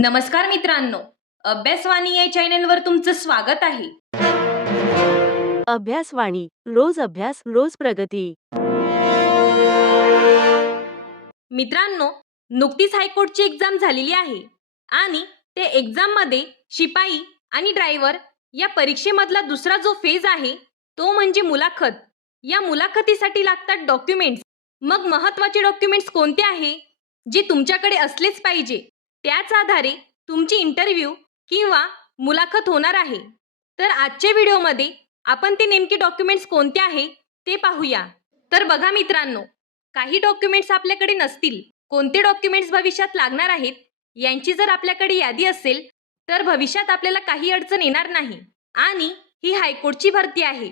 नमस्कार मित्रांनो, अभ्यासवाणी या चॅनलवर तुमचं स्वागत आहे. अभ्यासवाणी रोज अभ्यास रोज प्रगती. मित्रांनो, नुकतीच हायकोर्टची एक्झाम झालेली आहे आणि त्या एक्झाममध्ये शिपाई आणि ड्रायव्हर या परीक्षेमधला दुसरा जो फेज आहे तो म्हणजे मुलाखत. या मुलाखतीसाठी लागतात डॉक्युमेंट्स. मग महत्त्वाचे डॉक्युमेंट्स कोणते आहे जे तुमच्याकडे असलेच पाहिजे? त्याच आधारे तुमची इंटरव्ह्यू किंवा मुलाखत होणार आहे. तर आजच्या व्हिडिओमध्ये आपण ते नेमके डॉक्युमेंट्स कोणते आहे ते पाहूया. तर बघा मित्रांनो, काही डॉक्युमेंट्स आपल्याकडे नसतील, कोणते डॉक्युमेंट्स भविष्यात लागणार आहेत यांची जर आपल्याकडे यादी असेल तर भविष्यात आपल्याला काही अडचण येणार नाही. आणि ही हायकोर्टची भरती आहे,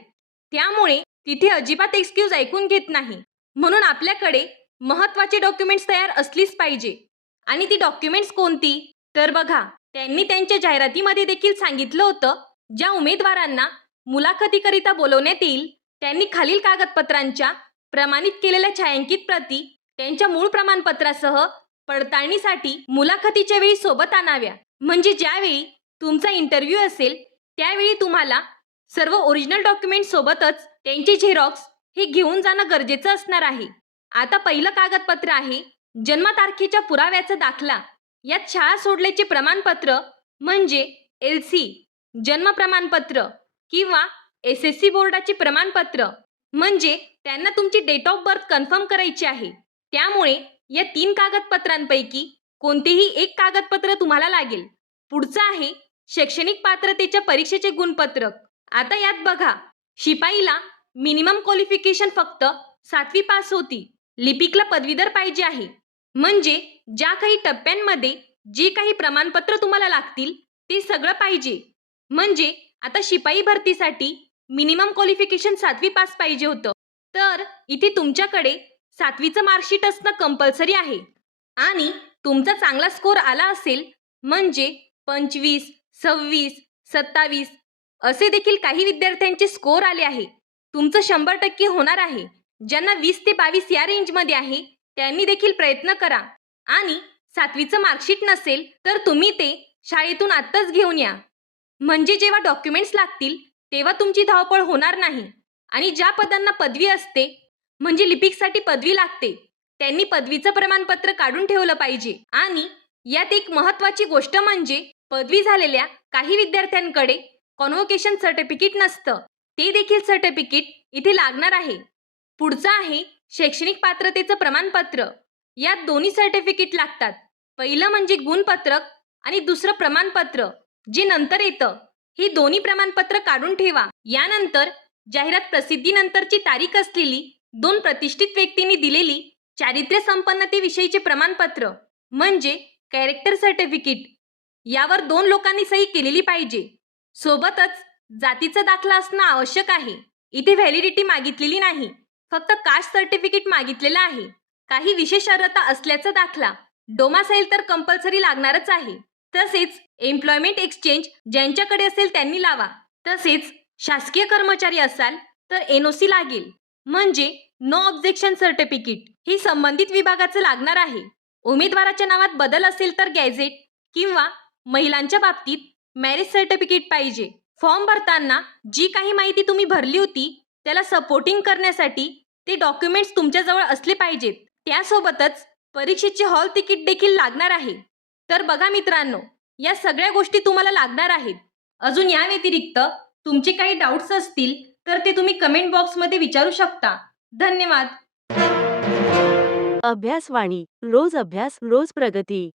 त्यामुळे तिथे अजिबात एक्सक्यूज ऐकून घेत नाही. म्हणून आपल्याकडे महत्त्वाचे डॉक्युमेंट्स तयार असलीच पाहिजे. आणि ती डॉक्युमेंट्स कोणती? तर बघा, त्यांनी त्यांच्या जाहिरातीमध्ये देखील सांगितलं होतं, ज्या उमेदवारांना मुलाखतीकरिता बोलवण्यात येईल त्यांनी खालील कागदपत्रांच्या प्रमाणित केलेल्या छायांकित प्रती त्यांच्या मूळ प्रमाणपत्रासह पडताळणीसाठी मुलाखतीच्या वेळी सोबत आणाव्या. म्हणजे ज्यावेळी तुमचा इंटरव्ह्यू असेल त्यावेळी तुम्हाला सर्व ओरिजिनल डॉक्युमेंट सोबतच त्यांचे झेरॉक्स हे घेऊन जाणं गरजेचं असणार आहे. आता पहिलं कागदपत्र आहे जन्मतारखेच्या पुराव्याचा दाखला. यात शाळा सोडल्याचे प्रमाणपत्र म्हणजे LC, जन्म प्रमाणपत्र किंवा SSC बोर्डाचे प्रमाणपत्र, म्हणजे त्यांना तुमची डेट ऑफ बर्थ कन्फर्म करायची आहे. त्यामुळे या 3 कागदपत्रांपैकी कोणतेही एक कागदपत्र तुम्हाला लागेल. पुढचं आहे शैक्षणिक पात्रतेच्या परीक्षेचे गुणपत्रक. आता यात बघा, शिपाईला मिनिमम क्वालिफिकेशन फक्त 7वी पास होती. लिपिकला पदवीधर पाहिजे आहे. म्हणजे ज्या काही टप्प्यांमध्ये जे काही प्रमाणपत्र तुम्हाला लागतील ते सगळं पाहिजे. म्हणजे आता शिपाई भरतीसाठी मिनिमम क्वालिफिकेशन 7वी पास पाहिजे होतं, तर इथे तुमच्याकडे 7वीचं मार्कशीट असणं कंपल्सरी आहे. आणि तुमचा चांगला स्कोर आला असेल म्हणजे 25, 26, 27 असे देखील काही विद्यार्थ्यांचे स्कोर आले आहे. तुमचं 100% होणार आहे. ज्यांना 20 ते 22 या रेंजमध्ये आहे त्यांनी देखील प्रयत्न करा. आणि 7वीचं मार्कशीट नसेल तर तुम्ही ते शाळेतून आत्ताच घेऊन या. म्हणजे जेव्हा डॉक्युमेंट्स लागतील तेव्हा तुमची धावपळ होणार नाही. आणि ज्या पदांना पदवी असते, म्हणजे लिपिकसाठी पदवी लागते, त्यांनी पदवीचं प्रमाणपत्र काढून ठेवलं पाहिजे. आणि यात एक महत्त्वाची गोष्ट म्हणजे पदवी झालेल्या काही विद्यार्थ्यांकडे कॉन्व्होकेशन सर्टिफिकेट नसतं, ते देखील सर्टिफिकेट इथे लागणार आहे. पुढचं आहे शैक्षणिक पात्रतेचं प्रमाणपत्र. यात दोन्ही सर्टिफिकेट लागतात. पहिलं म्हणजे गुणपत्रक आणि दुसरं प्रमाणपत्र जे नंतर येतं. ही दोन्ही प्रमाणपत्र काढून ठेवा. यानंतर जाहिरात प्रसिद्धीनंतरची तारीख असलेली 2 प्रतिष्ठित व्यक्तींनी दिलेली चारित्र्य संपन्नतेविषयीचे प्रमाणपत्र म्हणजे कॅरेक्टर सर्टिफिकेट. यावर 2 लोकांनी सही केलेली पाहिजे. सोबतच जातीचा दाखला असणं आवश्यक आहे. इथे व्हॅलिडिटी मागितलेली नाही, फक्त कास्ट सर्टिफिकेट मागितलेलं आहे. काही विशेष अर्हता असल्याचा दाखला, डोमासाईल तर कंपल्सरी लागणारच आहे. तसेच एम्प्लॉयमेंट एक्सचेंज ज्यांच्याकडे असेल त्यांनी लावा. तसेच शासकीय कर्मचारी असाल तर NOC लागेल, म्हणजे नो ऑब्जेक्शन सर्टिफिकेट. ही संबंधित विभागाचं लागणार आहे. उमेदवाराच्या नावात बदल असेल तर गॅझेट किंवा महिलांच्या बाबतीत मॅरेज सर्टिफिकेट पाहिजे. फॉर्म भरताना जी काही माहिती तुम्ही भरली होती त्याला सपोर्टिंग करण्यासाठी ते डॉक्युमेंट्स तुमच्याजवळ असले पाहिजेत. त्यासोबतच परीक्षेचे हॉल तिकीट देखील लागणार आहे. तर बघा मित्रांनो, या सगळ्या गोष्टी तुम्हाला लागणार आहेत. अजून या व्यतिरिक्त तुमचे काही डाऊट्स असतील तर ते तुम्ही कमेंट बॉक्समध्ये विचारू शकता. धन्यवाद. अभ्यासवाणी रोज अभ्यास रोज प्रगती.